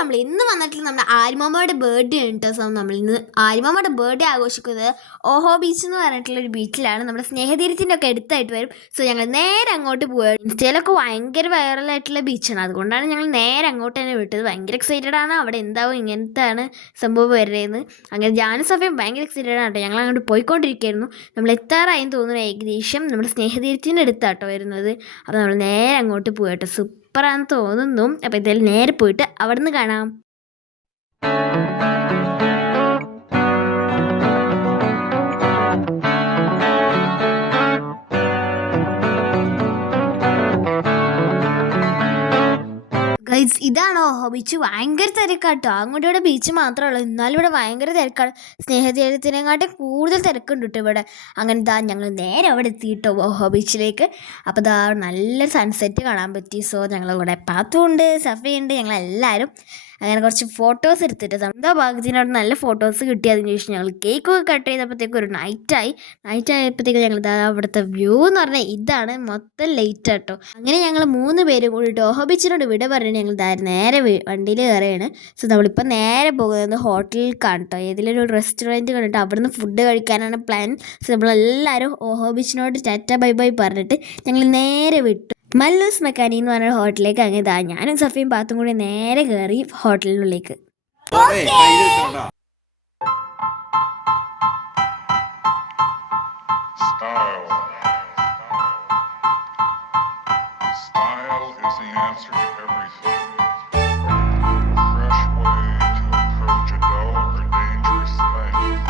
നമ്മൾ ഇന്ന് വന്നിട്ട് നമ്മുടെ ആര്യമാമയുടെ ബർത്ത്ഡേ ഉണ്ട് കേട്ടോ. നമ്മൾ ഇന്ന് ആര്യമാമയുടെ ബർത്ത്ഡേ ആഘോഷിക്കുന്നത് ഓഹോ ബീച്ച് എന്ന് പറഞ്ഞിട്ടുള്ളൊരു ബീച്ചിലാണ്. നമ്മുടെ സ്നേഹതീരത്തിൻ്റെ ഒക്കെ അടുത്തായിട്ട് വരും. സോ ഞങ്ങൾ നേരെ അങ്ങോട്ട് പോവുകയാണ്. ഇൻസ്റ്റയിലൊക്കെ ഭയങ്കര വൈറലായിട്ടുള്ള ബീച്ചാണ്, അതുകൊണ്ടാണ് ഞങ്ങൾ നേരെ അങ്ങോട്ട് തന്നെ വിട്ടത്. ഭയങ്കര എക്സൈറ്റഡ് ആണ്, അവിടെ എന്താവും ഇങ്ങനത്തെയാണ് സംഭവം വരുന്നതെന്ന്. അങ്ങനെ ജാനും സഫയും ഭയങ്കര എക്സൈറ്റഡ് ആണ് കേട്ടോ. ഞങ്ങൾ അങ്ങോട്ട് പോയിക്കൊണ്ടിരിക്കുകയായിരുന്നു. നമ്മൾ എത്താറായെന്ന് തോന്നുന്നു, ഏകദേശം നമ്മുടെ സ്നേഹതീരത്തിൻ്റെ അടുത്താട്ടോ വരുന്നത്. അപ്പോൾ നമ്മൾ നേരെ അങ്ങോട്ട് പോയി കേട്ടോ. സൂപ്പറാന്ന് തോന്നുന്നു. അപ്പോൾ എന്തായാലും നേരെ പോയിട്ട് അവിടെ നിന്ന് കാണാം. ഇതാണോ ഓഹോ ബീച്ച്? ഭയങ്കര തിരക്കാട്ടോ. അങ്ങോട്ട് ഇവിടെ ബീച്ച് മാത്രമേ ഉള്ളൂ, എന്നാലും ഇവിടെ ഭയങ്കര തിരക്കാണ്. സ്നേഹതീരത്തിനെക്കാട്ടും കൂടുതൽ തിരക്കുണ്ട് കേട്ടോ ഇവിടെ. അങ്ങനെ ദാ ഞങ്ങൾ നേരെ അവിടെ എത്തിയിട്ടോ ഓഹോ ബീച്ചിലേക്ക്. അപ്പോൾ ദാ നല്ലൊരു സൺസെറ്റ് കാണാൻ പറ്റി. സോ ഞങ്ങളിവിടെ പാത്തുണ്ട്, സഫയുണ്ട്, ഞങ്ങളെല്ലാവരും അങ്ങനെ കുറച്ച് ഫോട്ടോസ് എടുത്തിട്ട് എന്താ ഭാഗ്യത്തിനോട് നല്ല ഫോട്ടോസ് കിട്ടി. അതിന് ശേഷം ഞങ്ങൾ കേക്കൊക്കെ കട്ട് ചെയ്തപ്പോഴത്തേക്കും ഒരു നൈറ്റ് ആയപ്പോഴത്തേക്കും ഞങ്ങൾ അവിടുത്തെ വ്യൂ എന്ന് പറഞ്ഞാൽ ഇതാണ്, മൊത്തം ലേറ്റ് ആട്ടോ. അങ്ങനെ ഞങ്ങൾ 3 പേരും കൂടിയിട്ട് ഓഹോ ബീച്ചിനോട് വിട പറഞ്ഞ് ഞങ്ങൾ നേരെ വണ്ടിയിൽ കയറുകയാണ്. സോ നമ്മളിപ്പോൾ നേരെ പോകുന്നത് ഹോട്ടലിൽ കാണട്ടോ, ഏതിലൊരു റെസ്റ്റോറൻറ്റ് കണ്ടിട്ട് അവിടുന്ന് ഫുഡ് കഴിക്കാനാണ് പ്ലാൻ. സോ നമ്മളെല്ലാവരും ഓഹോ ബീച്ചിനോട് ടാറ്റ ബൈ ബൈ പറഞ്ഞിട്ട് ഞങ്ങൾ നേരെ വിട്ടു മല്ലൂസ് മെക്കാനി എന്ന് പറഞ്ഞ ഹോട്ടലിലേക്ക്. അങ്ങനെ ഞാനും സഫയും പാത്തും കൂടി നേരെ കയറി ഹോട്ടലിനുള്ളിലേക്ക്.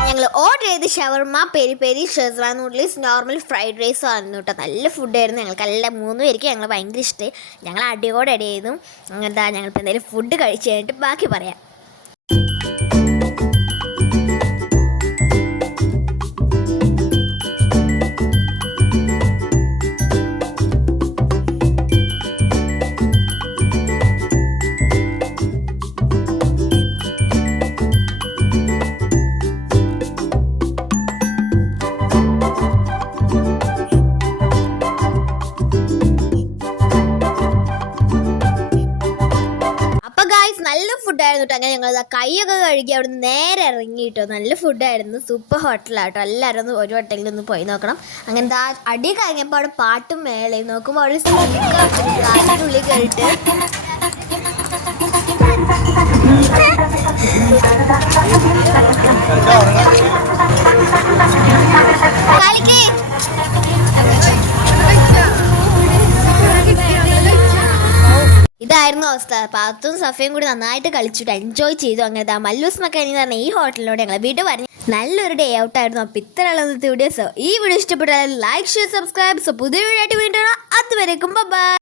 ഞങ്ങൾ ഓർഡർ ചെയ്ത് shawarma, peri peri, schezwan noodles, normal fried rice ആയിരുന്നു കേട്ടോ. നല്ല ഫുഡായിരുന്നു. ഞങ്ങൾക്ക് എല്ലാ 3 പേർക്ക് ഞങ്ങൾ ഭയങ്കര ഇഷ്ടമായി. ഞങ്ങൾ അടിയോടെ അടി ചെയ്തു. അങ്ങനത്തെ ഞങ്ങളിപ്പോൾ എന്തെങ്കിലും ഫുഡ് കഴിച്ച് കഴിഞ്ഞിട്ട് ബാക്കി പറയാം. നല്ല ഫുഡായിരുന്നു കേട്ടോ. അങ്ങനെ ഞങ്ങൾ കൈയൊക്കെ കഴുകി അവിടെ നിന്ന് നേരെ ഇറങ്ങി കേട്ടോ. നല്ല ഫുഡായിരുന്നു, സൂപ്പർ ഹോട്ടലാട്ടോ. എല്ലാവരും ഒന്ന് ഒരു ഹോട്ടലിൽ പോയി നോക്കണം. അങ്ങനെ അടി കഴിഞ്ഞപ്പോൾ അവിടെ പാട്ടും മേളയും നോക്കുമ്പോൾ അവിടെ ഉള്ളിൽ കയറിയിട്ട് ഇതായിരുന്നു അവസ്ഥ. പാത്തും സഫയും കൂടി നന്നായിട്ട് കളിച്ചിട്ട് എൻജോയ് ചെയ്തു. അങ്ങനെ മല്ലൂസ് മെക്കാനി എന്ന് പറഞ്ഞ ഈ ഹോട്ടലിനോട് ഞങ്ങൾ വീട്ടിൽ പറഞ്ഞു നല്ലൊരു ഡേ ഔട്ട് ആയിരുന്നു. അപ്പോൾ ഇത്രയുള്ള വീഡിയോ. സോ ഈ വീഡിയോ ഇഷ്ടപ്പെട്ടാൽ ലൈക്ക്, ഷെയർ, സബ്സ്ക്രൈബ്. സോ പുതിയ വീഡിയോ ആയിട്ട് വീണ്ടും അതുവരേക്കും ബൈ.